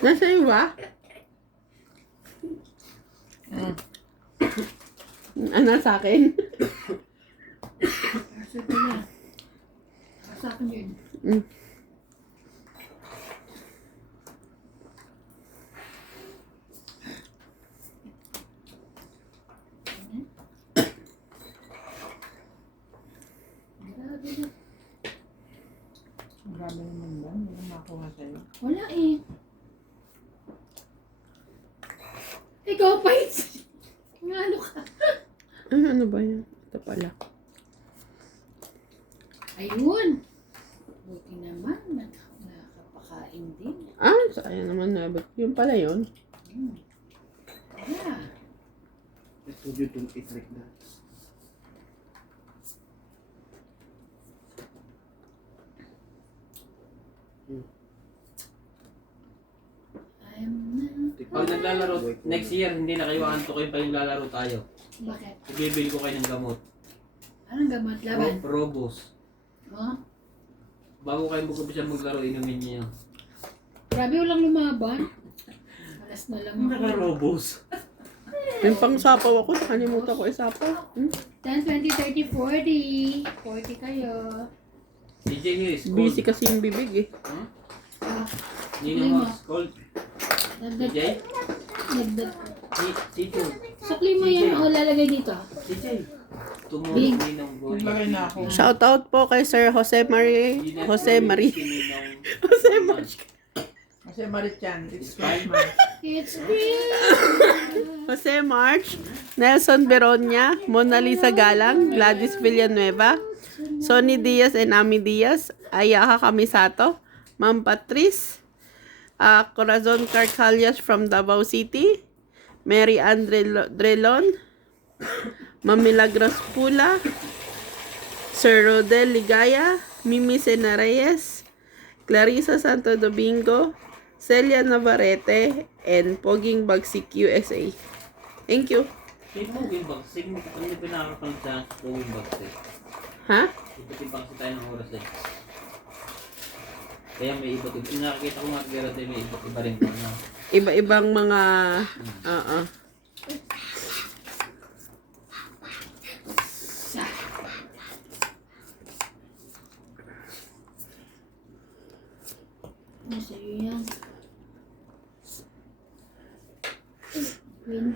Nasa iyo ba? Ano sa akin? Kasi ito na. Sa akin yun. Mm. Grabe na. Grabe naman ba? Hindi na makuha sa'yo. Wala eh. Ikaw pa Nga ano ka? Ano ba yan? Ito pala. Ayun. Buti naman. Nakapakain din. Sayang naman na. But yun pala yun. Yeah. Ito yun itong itlik na. I'm not Pag naglalaro, next year, hindi na kayo antukin pa yung lalaro tayo. Bakit? Ibibili ko kayo ng gamot. Anong gamot? Laban? Robos. Oh? Bago kayo mag-umpisa maglaro, inumin niyo yun. Grabe, walang lumaban. Alas na lang ako. Naka-robos. Yung pang sapaw ako, nakalimutan ko isapaw. 10, 20, 30, 40. 40 kayo. DJ Harris, cold. Busy kasi yung bibig eh. Huh? Ah, Nino Mas, cold. nagdag. DJ? Nagdag. Tito. Sukli mo yan o lalagay dito. DJ. Tomorrow, Big. Ninong Boy. Naglagay na ako. Shoutout po kay Sir Jose Marie. Jose Marie. Jose Marie. Kasi Marichan, it's It's fine. Christmas. It's real. Jose March. Nelson Beronia. Mona Lisa Galang. Gladys Villanueva. Sonny Diaz and Ami Diaz. Ayaha Kamisato. Ma'am Patrice. Corazon Carcalias from Davao City. Mary Ann Drelon. Ma'am Milagros Pula. Sir Rodel Ligaya. Mimi Sena Reyes. Clarissa Santo Domingo. Celia Navarrete. And Poging Bagsik USA. Thank you. Sige mo, Wimbag. Sige mo, kung hindi pinakakang sa Wimbag. Ha? Iba't-ibang kasi tayo ng oras eh. Kaya may iba't-iba. Nakakita ko nga kaya may iba't-iba rin ko na. Iba-ibang mga... Sa'yo yan. Win.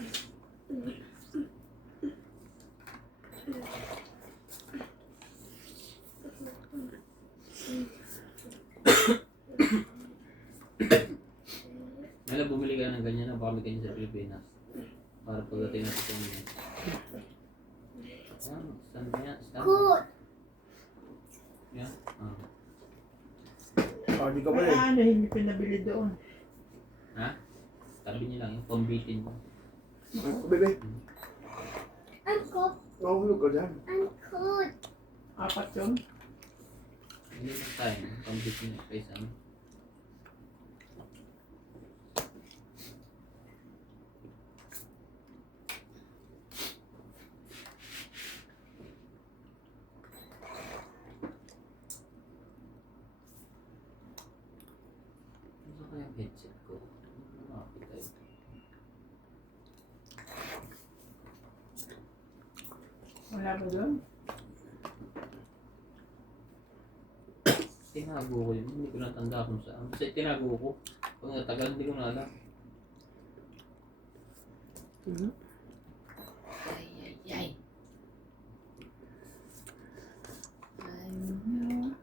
Mela, bumili ka ng ganyan na baka may ganyan sa Pilipinas. Para pagdating natin sa inyo. Stand yan. Stand. Good. Yeah. Hindi ka Ay, pala eh. ano, hindi pinabili doon. Ha? Sabi niyo lang, yung pambitin mo. Bebe, I'm cold. nakahulog ka dyan. I'm cold. 4 yun. Hindi na tayo. Pambitin niya kaysa ano. Ano kaya ang headset ko? Makakita yun. Wala ba doon? Tinago ko yun. Hindi ko natanda kung saan. Kasi tinago ko. Pag natagal, hindi ko na alam. Ay, ay, ay. I know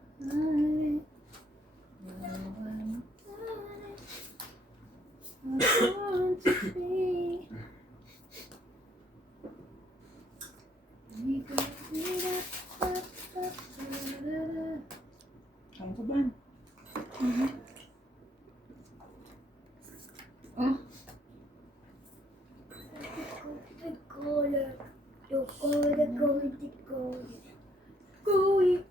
I want to be. Saan ka ba? Oh, The color. The color, the color, the color. going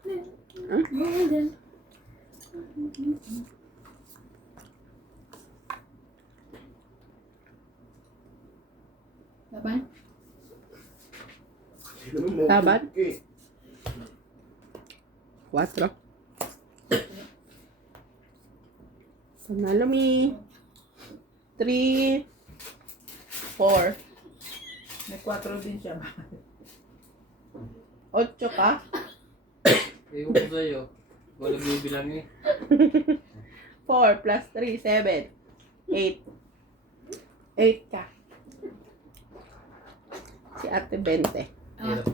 golden. Laban? Hindi naman mahulog Laban? ka eh. 4. Panalo mi. 3. 4. May 4 din siya. 8 ka? Ewan ko sa'yo. Wala bibilang eh. 4 plus 3, 7. 8. 8 ka. Si ate 20. Hirap.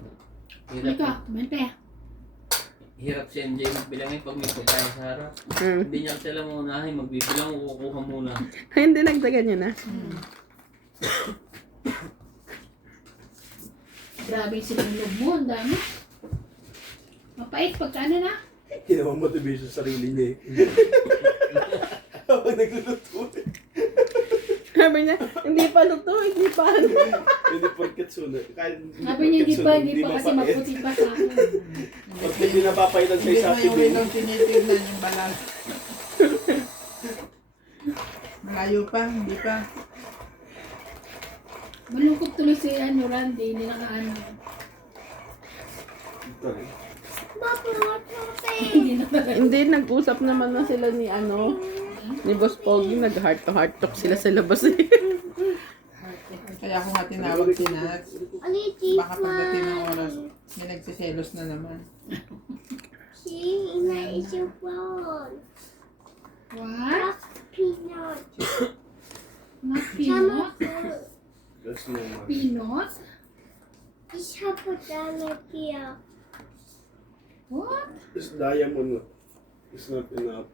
Ano ka? Mente. Hirap si MJ magbilangin pag may pagkain sa harap. Hmm. Hindi niya kasi alam mo unahin. Magbibilang o kukuha muna. Hindi nagdagan yun na. Grabe yung sinulog mo. Ang dami. Mapait pagka ano na. Hindi naman motivation sa sarili niya eh. Habang nagluluto eh. Sabi niya, hindi pa luto, hindi pa ano. Hindi porket sulit. Kahit Sabi niya hindi pa kasi mapait. maputi pa sa akin. Pag hindi napapaitan sa Hindi isa mo yung tibing. winong tinitignan yung balang. Malayo pa, hindi pa. Malungkot tuloy si Randy, hindi nakaano. Ito rin. Papa, what's happening? Hindi nakaano. Hindi, nag-usap naman na sila ni ni Boss Pogi. Nag-heart to heart talk sila sa labas eh. Kaya ako nga tinawag si Nat. Only Baka pagdating ng oras, may nagsiselos na naman. See, Ina is your phone. What? Peanut. Not Sama peanut? That's normal. Peanut? Isa po dami here. What? This diamond is not enough.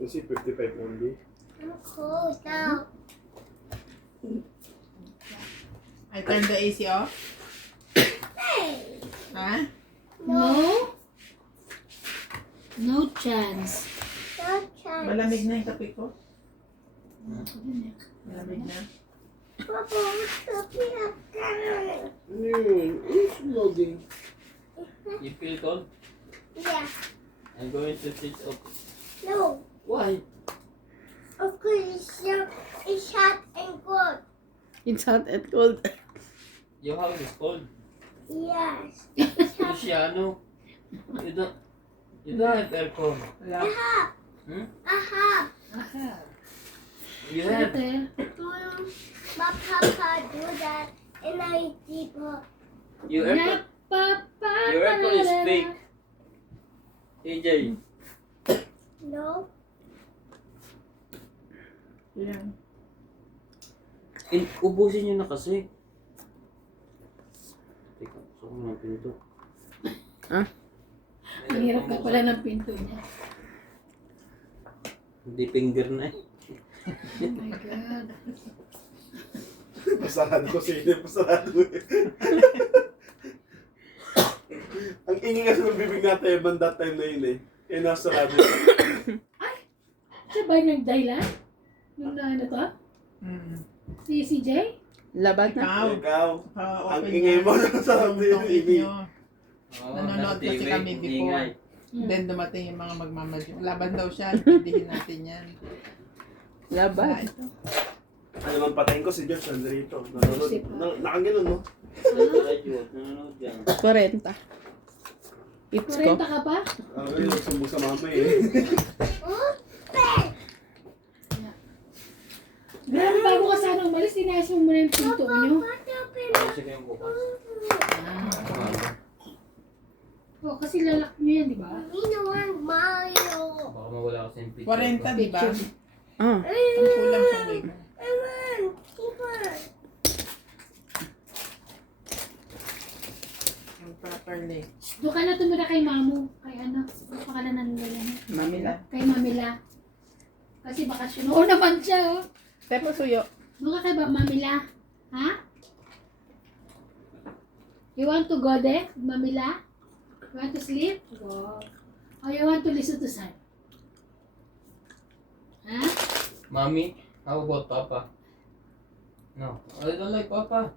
You see 55 only. I'm cold now. I turn the AC off? Hey! Ha? No? No chance. No chance. Malamig na yung kape ko? Malamig na? Papa, what's the peanut gun? It's loading. You feel cold? Yeah. I'm going to switch off. No. Why? Okay, it's hot and cold. It's hot and cold. Your house is cold. Yes. It's hot. Luciano, you don't have aircon. Wala. I have. Hmm? I have. Aha. You have. My papa do that and I keep her. Your aircon. Your aircon is fake. AJ. No. Yan. Ubusin nyo na kasi. Teka, gusto ko ng pinto. Ah? Ang hirap ka pala ng pinto niya. Hindi finger na eh. Oh my God. Pasarado ko sa'yo. Pasarado eh. Ang ingay kasi ng bibig natin, man that time na yun eh. Kaya nasarado. Siya ba yung nagdahilan? Nung na ano to? Si CJ? Laban na. Ikaw. Ikaw. Ang Open ingay mo niya. na sa atin Yung yung eat ingay. nyo. Oo, Nanonood nasa kasi TV, kami before. ingay. Then dumating yung mga magmamadyo. Laban daw siya. Pindihin natin yan. Laban. Ano man patayin ko si George nandito. Nanonood. Nakaganon no? Radyo, nanonood yan. 40. It's 40 ko. ka pa? Ay, nagsumbong sa mama eh. Open. Grabe, bago ka sana umalis, inayos mo muna yung pinto niyo. What's open? Kasi kayong bukas. Oh, kasi lalak niyo yan, di ba? We don't want Mario. Baka mawala kasi yung picture. 40, di ba? Ah. Ang kulang sa leg. I want. Super. Yung properly. Doon ka na tumira kay Mamu. Kay ano? Doon ka na nanggala na. Mamila. Kay Mamila. Kasi bakasyon. Oo naman siya, oh. Tepo suyo. Doon ka kay Mamila. Ha? You want to go there, Mamila? You want to sleep? Go. Or you want to listen to Sam? Ha? Mommy, how about Papa? No, I don't like Papa.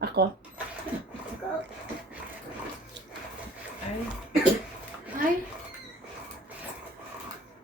Ako. Ay,